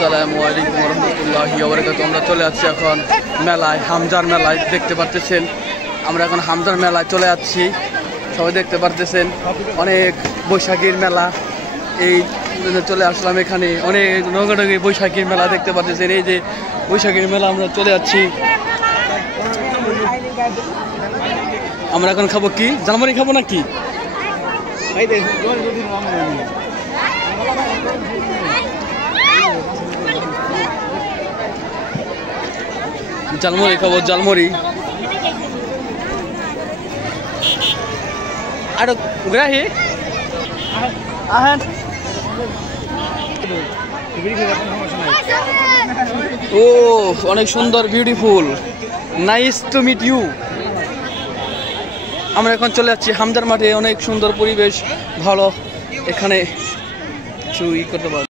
আসসালামু আলাইকুম রহমতুল্লাহি ওয়া বারাকাতুহু। আমরা চলে যাচ্ছি এখন মেলায়, হামজার মেলায়। দেখতে পারতেছেন আমরা এখন হামজার মেলায় চলে যাচ্ছি। সবাই দেখতে পারতেছেন অনেক বৈশাখীর মেলা। এই চলে আসলাম এখানে, অনেক রঙারঙি বৈশাখীর মেলা দেখতে পারতেছেন। এই যে বৈশাখীর মেলা আমরা চলে যাচ্ছি। আমরা এখন খাবো কি, জালমুড়ি খাবো নাকি? জালমুড়ি খাবো, জালমুড়ি। আর গ্রাহী আহেন। ও অনেক সুন্দর, beautiful, nice to meet you. আমরা এখন চলে যাচ্ছি হামজার মাঠে। অনেক সুন্দর পরিবেশ, ভালো, এখানে কিছু করতে পারবো।